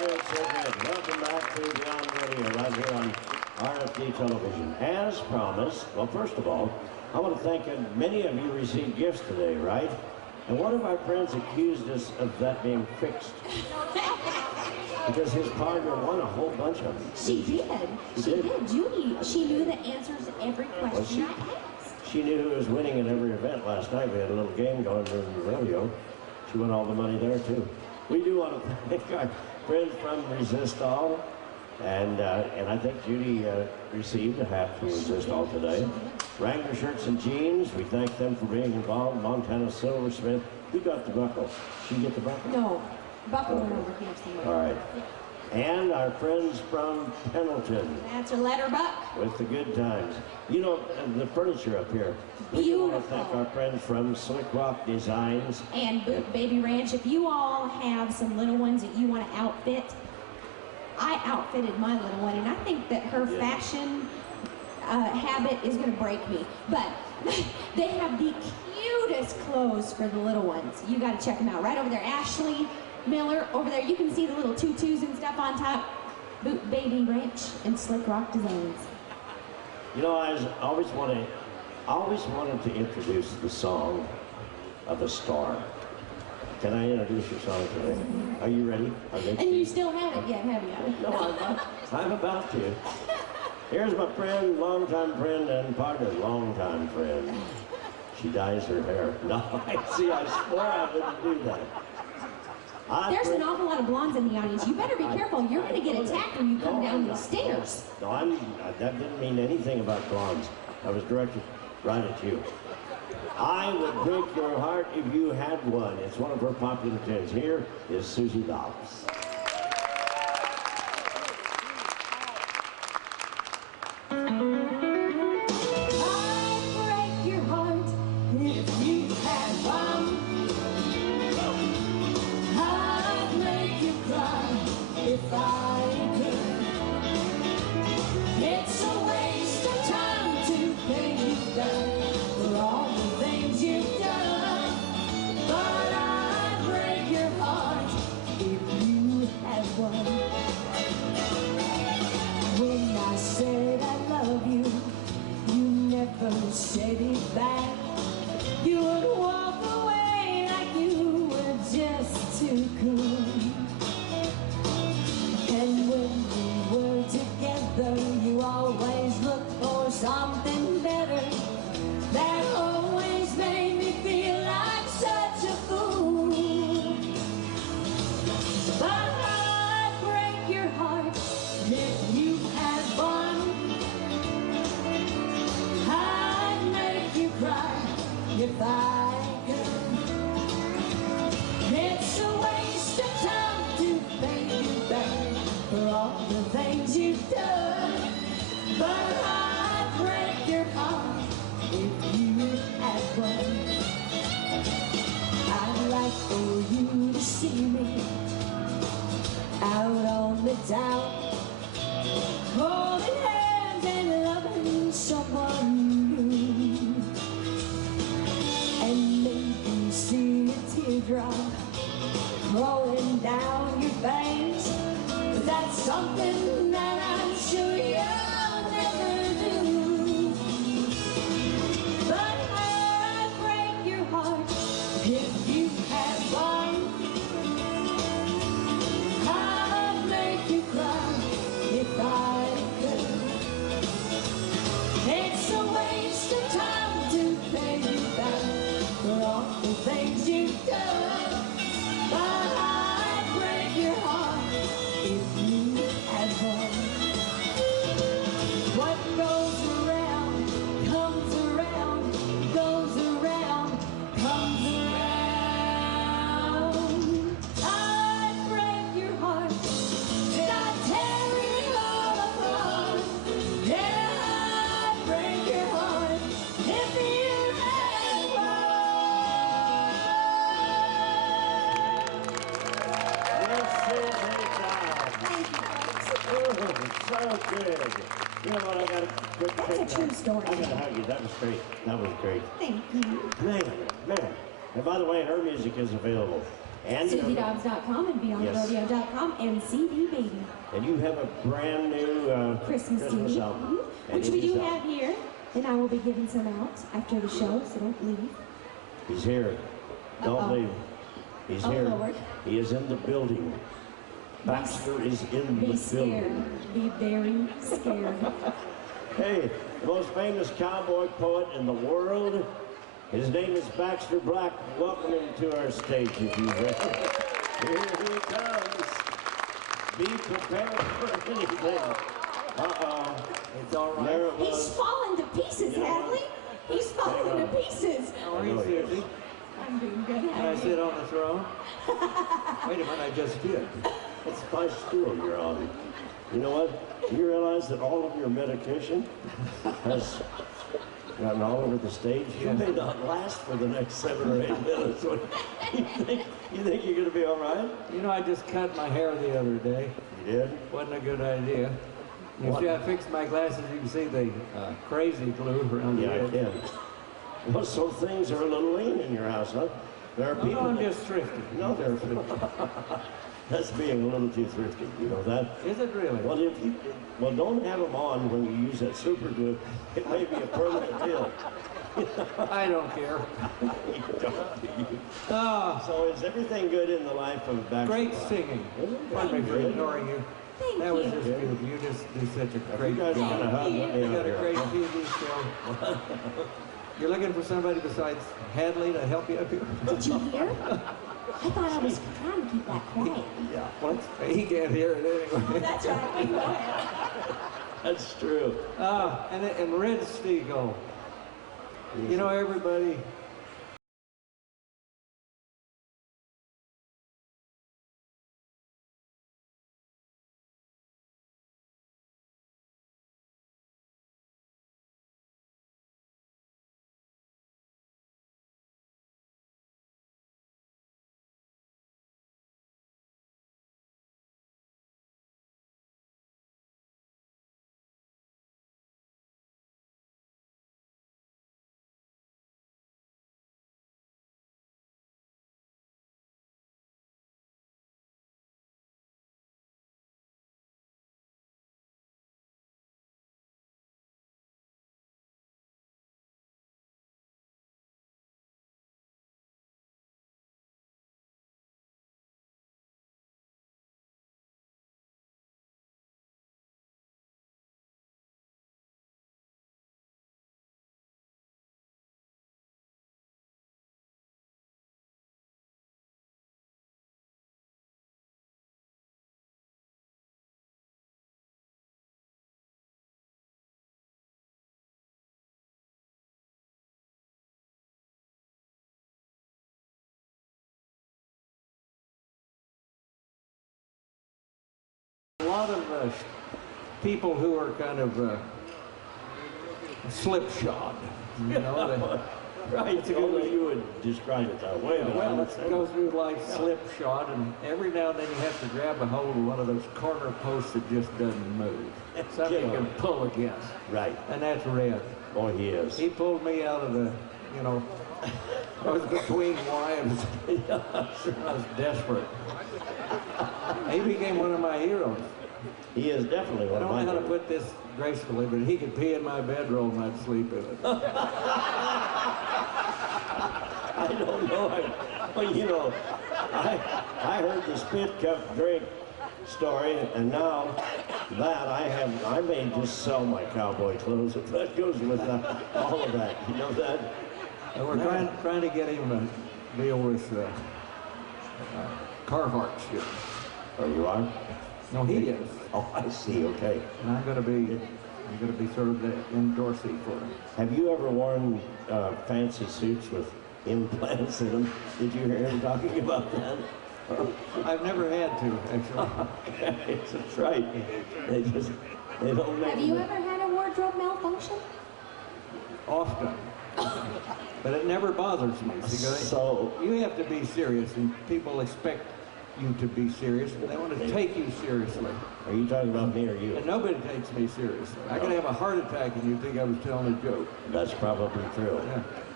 good, so good. Welcome back to Beyond Radio right here on RFD Television. As promised, well, first of all, I want to thank you. Many of you received gifts today, right? And one of our friends accused us of that being fixed. Because his partner won a whole bunch of them. She did. She did. Judy, she knew the answers to every question I asked. She knew who was winning at every event last night. We had a little game going during the rodeo. She won all the money there, too. We do want to thank our friends from Resist All. And I think Judy received a hat from Resist All today. Wrangler Shirts and Jeans, we thank them for being involved. Montana Silversmith. Who got the buckle? She get the buckle? No. Buckle went over here somewhere. All right. And our friends from Pendleton. That's a letter buck. With the good times. You know, the furniture up here. Beautiful. We want to thank our friends from Slick Rock Designs. And Boot Baby Ranch. If you all have some little ones that you want to outfit, I outfitted my little one, and I think that her fashion habit is going to break me. But they have the cutest clothes for the little ones. You got to check them out. Right over there, Ashley Miller, over there. You can see the little tutus and stuff on top. Boot Baby Ranch and Slick Rock Designs. You know, I always wanted to introduce the song of a star. Can I introduce your song today? Are you ready? And you still haven't yet, have you? No, I'm about to. Here's my friend, longtime friend, and partner, longtime friend. She dyes her hair. No, I swear I wouldn't do that. There's an awful lot of blondes in the audience. You better be careful. You're going to get attacked when you come down these stairs. No, that didn't mean anything about blondes. I was directed right at you. I would break your heart if you had one. It's one of her popular tunes. Here is Susie Dobbs. Said it back. You would walk away like you were just too cool. And when we were together, you always looked for something better. That always made me feel like such a fool. But I'd break your heart if you had one. If I could. It's a waste of time to pay you back for all the things you've done. But I'd break your heart if you had one. I'd like for you to see me out on the town, holding hands and loving someone new. And maybe see a teardrop rolling down your face. But that's something that I'm sure you'll never do. But I'd break your heart if you had one. I'd make you cry if I could. It's a waste of time to pay you back for all the things you've done. But I'd break your heart if you had one. What goes around, comes around, goes around, comes around. I'd break your heart, I'd tear it all apart. Yeah, I'd break your heart if you had So good. You know what? I got a quick. That's a true story. I got to hug you. That was great. That was great. Thank you. Man. And by the way, her music is available And SusieDobbs.com and BeyondRodeo.com and CD Baby. And you have a brand new Christmas CD, album. which we do have here, and I will be giving some out after the show, so don't leave. He's here. Don't leave. He's here. Lord. He is in the building. Baxter is in the Be scared. building. Be very scared. Hey, the most famous cowboy poet in the world. His name is Baxter Black. Welcome him to our stage, if you will. Here he comes. Be prepared for anything. Uh-oh. It's all right. There it He's was. falling to pieces, Hadley. He's falling to pieces. How are you, Susie? I'm doing good, Can I Hadley. sit on the throne? Wait a minute, I just did. It's a nice stool you're on. You know what? You realize that all of your medication has gotten all over the stage? You may not last for the next 7 or 8 minutes. You think you're going to be all right? You know, I just cut my hair the other day. You did? Wasn't a good idea. You What? see, I fixed my glasses. You can see the crazy glue around the Yeah, I edge. can. Well, so things are a little lean in your house, huh? There are No, people... I'm just thrifty. No, they're... That's being a little too thrifty, you know that? Is it really? Well, don't have them on when you use that super glue. It may be a permanent deal. I don't care. You don't, do you? Ah, So is everything good in the life of Baxter? great Black? singing. Isn't Pardon me that for good? ignoring you. Thank That was you. just beautiful. You just do such a If great you guys job. are gonna hug, let me You out got a here. great TV show. You're looking for somebody besides Hadley to help you up here? Did you hear? I thought I was trying to keep that quiet. Yeah, What? He can't hear it anyway. That's right. Go ahead. that's true. And Red Steagle. You know, everybody. A lot of people who are kind of slipshod, you know. Right, it's a good way you would describe it that way. but I Well, let's understand. go through life slipshod, and every now and then you have to grab a hold of one of those corner posts that just doesn't move. Something you can pull against, Right. and that's Red. Boy, he is. He pulled me out of the, you know, I was between wives. I was desperate. He became one of my heroes. He is definitely I one of don't my know how to favorites. put this gracefully, but he could pee in my bedroll and I'd sleep in it. I don't know. Well, you know, I heard the spit cup drink story, and now that I may just sell my cowboy clothes if that goes with all of that. You know that? And we're trying to get him a deal with Carhartt shoes. Oh, you are? No, he is. Oh, I see. Okay. And I'm gonna be sort of the endorsee for him. Have you ever worn fancy suits with implants in them? Did you hear him talking about that? I've never had to, actually. Okay, that's right. They don't make Have you ever had a wardrobe malfunction? Often. But it never bothers me. Because So- you have to be serious, and people expect you to be serious, and they want to take you seriously. Are you talking about me or you? And nobody takes me seriously. I could have a heart attack and you'd think I was telling a joke. That's probably true. Yeah.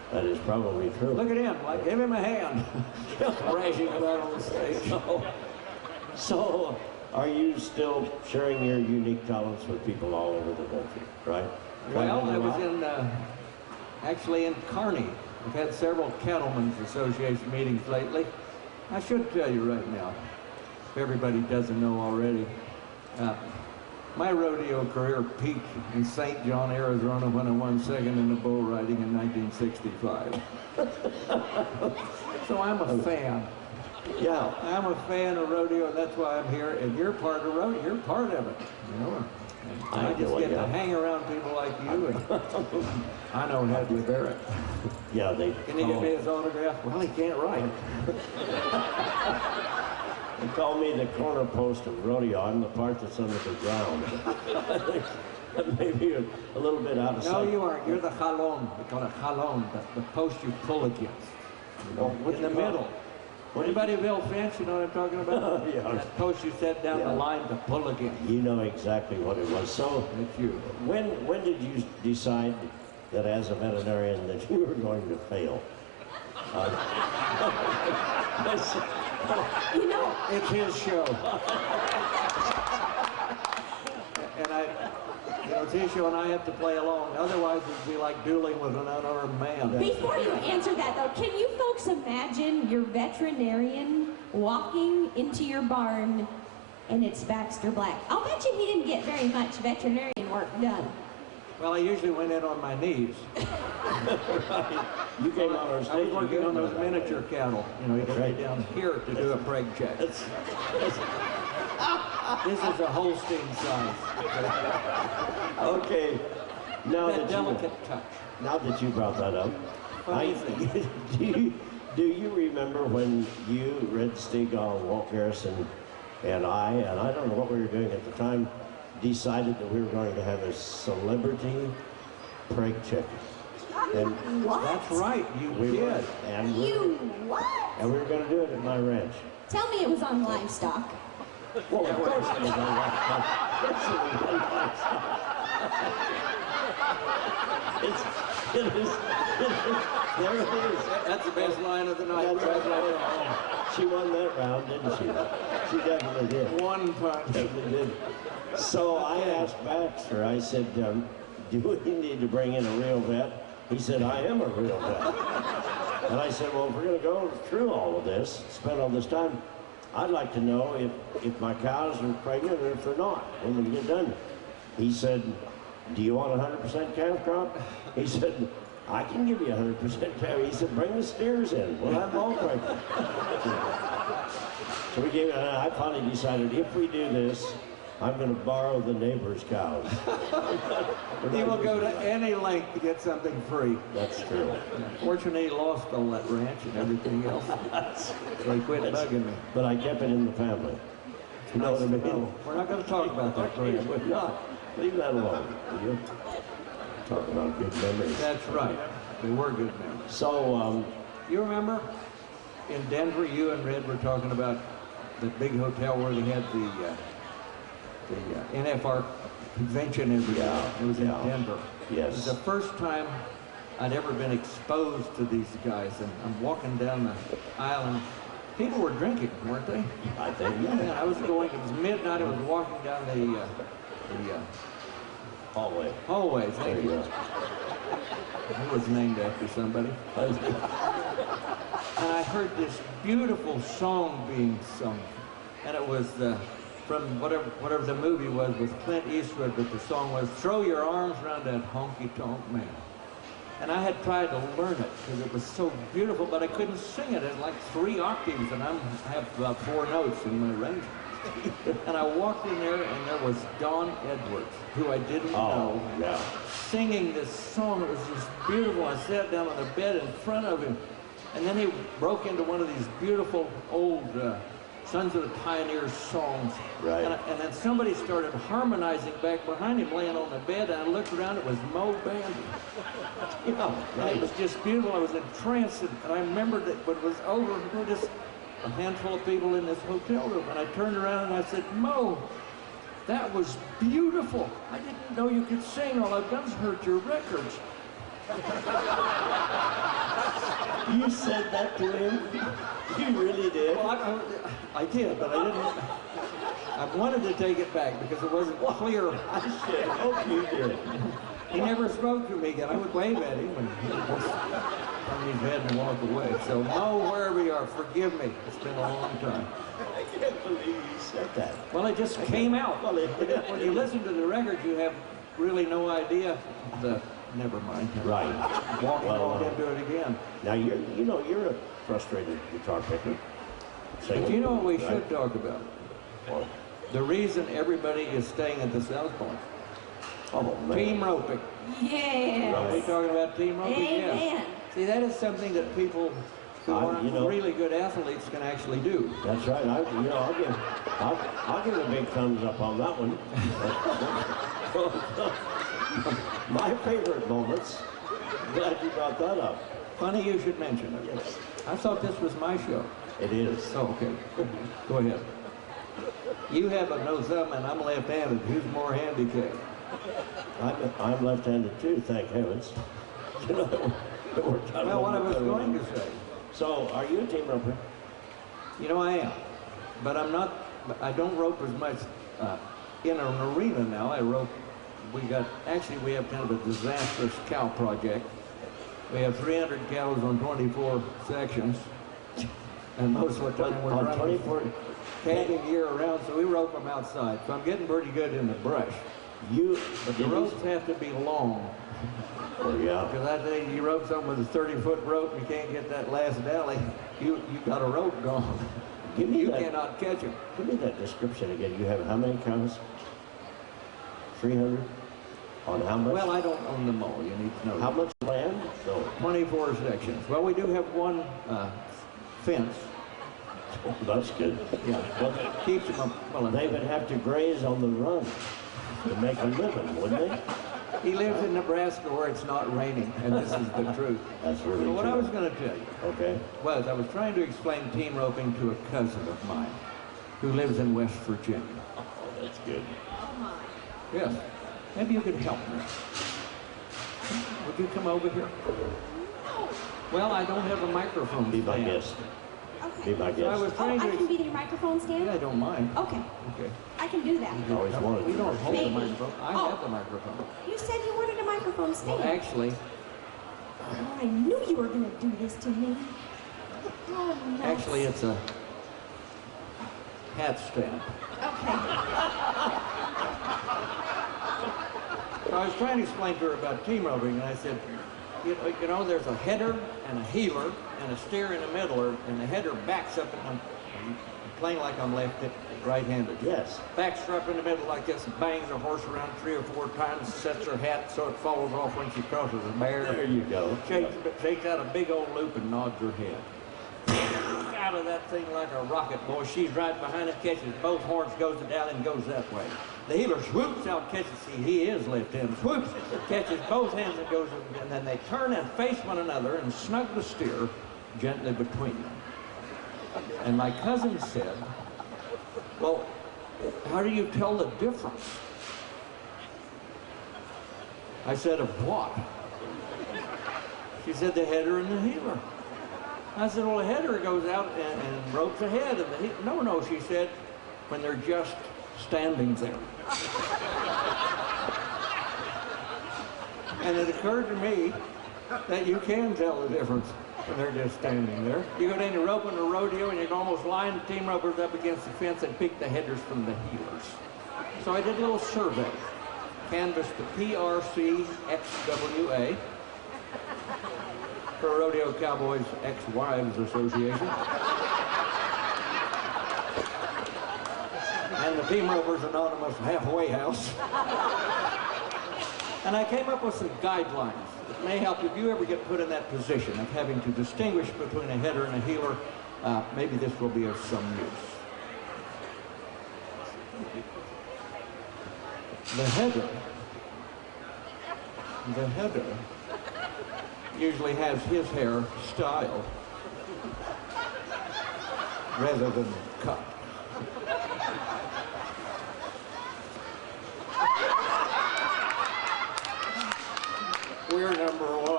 That is probably true. Look at him, like, give him a hand. Crashing about on the stage. So, are you still sharing your unique talents with people all over the country, right? Well, Traveling I was around? actually in Kearney. I've had several Cattlemen's Association meetings lately. I should tell you right now, if everybody doesn't know already, my rodeo career peaked in St. John, Arizona when I won second in the bull riding in 1965. So I'm a fan. Yeah. I'm a fan of rodeo, and that's why I'm here. And you're part of rodeo. You're part of it. You know. And I just get to hang around people like you. And I know Hadley Barrett. Yeah, they Can he give me his autograph? Well, he can't write. They call me the corner post of rodeo. I'm the part that's under the ground. I think that may be a little bit out of sight. No, you aren't. You're the jalon. We call it jalon, the post you pull against. You know, in the middle. Anybody Bill Finch, you know what I'm talking about? Yeah. That post you set down the line to pull against. You know exactly what it was. So, It's you. when did you decide that as a veterinarian that you were going to fail? You know, It's his show. And it's his show, and I have to play along. Otherwise, it'd be like dueling with an unarmed man. before you answer that though, can you folks imagine your veterinarian walking into your barn and it's Baxter Black? I'll bet you he didn't get very much veterinarian work done. Well, I usually went in on my knees. You came on our stage. I was working on those miniature cattle. You know, you got Right. down here to do a preg check. This is a Holstein size. Okay. Now That that delicate touch. Now that you brought that up, What do you think? do you remember when you, Red Steagall, Walt Garrison, and I don't know what we were doing at the time, decided that we were going to have a celebrity preg check? And What? That's right, you we did. were, and we, You what? and we were going to do it at my ranch. Tell me it was on livestock. Well, of course it was on livestock. Of course it was on livestock. It is. There it is. That's the best line of the night. That's right. She won that round, didn't she? She definitely did. One punch. Definitely did. So I asked Baxter, I said, do we need to bring in a real vet? He said, I am a real vet. And I said, well, if we're going to go through all of this, spend all this time, I'd like to know if my cows are pregnant or if they're not when we get done. He said, do you want 100% calf crop? He said, I can give you 100% calf. He said, bring the steers in. We'll have them all pregnant. So we gave, I finally decided if we do this, I'm going to borrow the neighbor's cows. He will go to any length to get something free. That's true. Fortunately, he lost all that ranch and everything else. So he quit bugging me. But I kept it in the family. You know what I mean? We're not going to talk about that, We're Greg. not. Leave that alone, will you? Talk about good memories. That's right. They were good memories. So, You remember in Denver, you and Red were talking about the big hotel where they had the NFR convention every year. It was in Denver. Yes. It was the first time I'd ever been exposed to these guys, and I'm walking down the aisle, and people were drinking, weren't they? I think, And I was going, it was midnight, I was walking down the hallway. hallways. There Thank you you. go. It was named after somebody. And I heard this beautiful song being sung. And it was from whatever the movie was with Clint Eastwood, but the song was, throw your arms around that honky-tonk man. And I had tried to learn it because it was so beautiful, but I couldn't sing it. It's like 3 octaves, and I have about 4 notes in my arrangement. And I walked in there, and there was Don Edwards, who I didn't know, singing this song. It was just beautiful. I sat down on the bed in front of him, and then he broke into one of these beautiful old Sons of the Pioneers songs. Right. And then somebody started harmonizing back behind him, laying on the bed, and I looked around, it was Mo Bandy. You know, and it was just beautiful. I was entranced, and I remembered that when it was over, we were just a handful of people in this hotel room, and I turned around and I said, Mo, that was beautiful. I didn't know you could sing. All I've done is heard your records. You said that to him? You really did? Well, I did, but I didn't. I wanted to take it back because it wasn't clear. I should hope you did. He never spoke to me again. I would wave at him and he would just turn his head and walk away. So, Mo, wherever you are, forgive me. It's been a long time. I can't believe you said that. Well, it just came out. Well, When you listen to the record, you have really no idea the. Never mind. Right. Walk into it again. Now you're a frustrated guitar picker. But you know what we should talk about? What? The reason everybody is staying at the South Point. Oh, man. Team roping. Yes. Are we talking about team roping? Amen. Yes. See, that is something that people who aren't really good athletes can actually do. That's right. I'll give a big thumbs up on that one. My favorite moments. Glad you brought that up. Funny you should mention it. Yes. I thought this was my show. It is. Oh, okay. Go ahead. You have a no thumb and I'm left-handed. Who's more handicapped? I'm left-handed too, thank heavens. It worked out Well, what I was going to say. So, are you a team roper? You know, I am. But I'm not, I don't rope as much in an arena now. I rope, we have kind of a disastrous cow project. We have 300 cows on 24 sections. And most of the time we're on 24 camping year round, so we rope them outside. So I'm getting pretty good in the brush. But the ropes have to be long. Oh, yeah. Because I think you rope something with a 30-foot rope and you can't get that last dally, you got a rope gone. You cannot catch them. Give me that description again. You have how many cows? 300? On how much? Well, I don't own them all. You need to know. How much land? No. 24 sections. Well, we do have one fence. That's good. Yeah. Well, Keeps them well. they would have to graze on the run to make a living, wouldn't they? He lives in Nebraska where it's not raining, and this is the truth. That's really So what true. I was going to tell you Okay. was I was trying to explain team roping to a cousin of mine who lives in West Virginia. Oh, that's good. Yes. Maybe you could help me. Would you come over here? Well, I don't have a microphone. Be my stand. guest. Okay. Be my So I guest. was Oh, trying I to. can be your microphone stand? Yeah, I don't mind. Okay. Okay. I can do that. Always wanted We to. don't hold the Maybe. microphone. I Oh. have the microphone. You said you wanted a microphone stand. Well, actually, Oh, I knew you were going to do this to me. Oh, no. actually, it's a hat stand. Okay. So I was trying to explain to her about team roping, and I said, you know, there's a header and a heeler and a steer in the middle, and the header backs up, and I'm playing like I'm right-handed. Yes. Baxter up in the middle like this, and bangs the horse around 3 or 4 times, sets her hat so it falls off when she crosses a bear. There you go. Shakes out a big old loop and nods her head. Out of that thing like a rocket, boy. She's right behind it, catches both horns, goes down and goes that way. The heeler swoops out, catches, see, he is left-handed, swoops, catches both hands and goes, and then they turn and face one another and snug the steer gently between them. And my cousin said, well, how do you tell the difference? I said, of what? She said, the header and the heeler. I said, well, the header goes out and ropes ahead. And no, she said, when they're just standing there. And it occurred to me that you can tell the difference when they're just standing there. You go down to roping a rodeo and you can almost line the team ropers up against the fence and pick the headers from the heelers. So I did a little survey. Canvassed the PRC XWA, for Rodeo Cowboys Ex-Wives Association. And the Team Ropers Anonymous Halfway House. And I came up with some guidelines that may help if you ever get put in that position of having to distinguish between a header and a heeler. Maybe this will be of some use. The header usually has his hair styled rather than cut. We're number 1.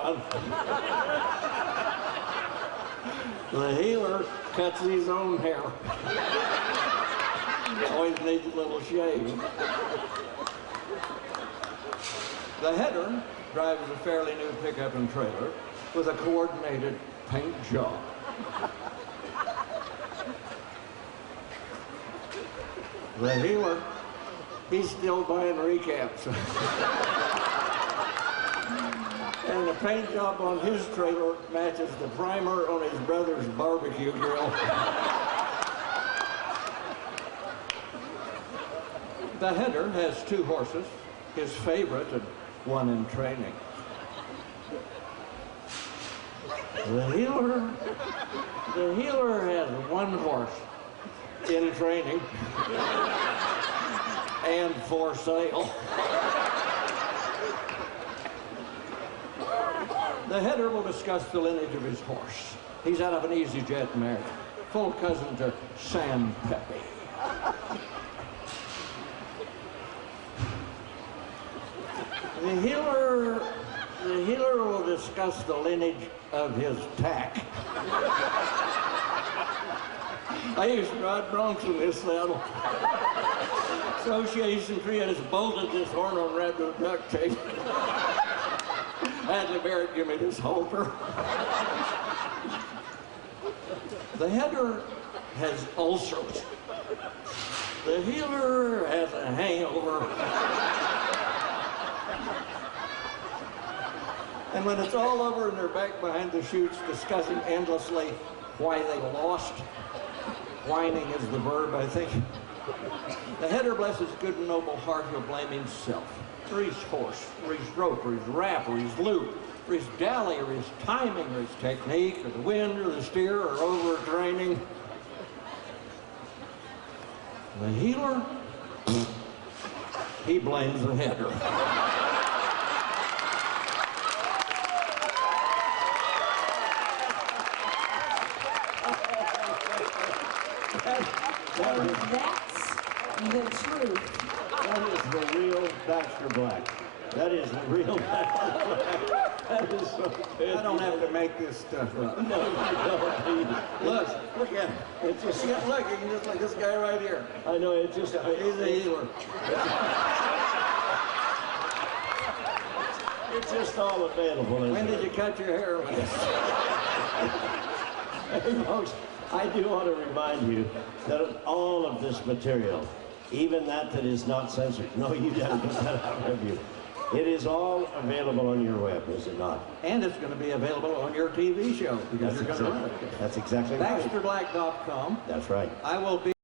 on. The healer cuts his own hair. Always needs a little shave. The header drives a fairly new pickup and trailer with a coordinated paint job. The healer, he's still buying recaps. And the paint job on his trailer matches the primer on his brother's barbecue grill. The header has 2 horses, his favorite and one in training. The healer has 1 horse in training and for sale. The header will discuss the lineage of his horse. He's out of an EasyJet mare, full cousin to Sam Pepe. The healer will discuss the lineage of his tack. I used to ride broncs in this saddle. Association tree has bolted this horn on red with duct tape. Hadley Barrett give me this halter. The header has ulcers. The healer has a hangover. And when it's all over and they're back behind the chutes discussing endlessly why they lost, whining is the verb, I think. The header, bless his good and noble heart, he'll blame himself. For his horse, or his rope, or his wrap, or his loop, or his galley, or his timing, or his technique, or the wind, or the steer, or overtraining. The healer, he blames the header. That's the truth. That is the real Baxter Black. That is the real Baxter Black. That is so good. I don't have to make this stuff up. No, you don't. Look at him. It's just, Look, you can just like this guy right here. I know, it's just, He's a healer. it's just all available. When did you cut your hair last? Hey, folks, I do want to remind you that all of this material, even that is not censored, no, you haven't put that out of you. It is all available on your web, is it not? And it's going to be available on your TV show because you're going to run it. That's exactly right. BaxterBlack.com. That's right. I will be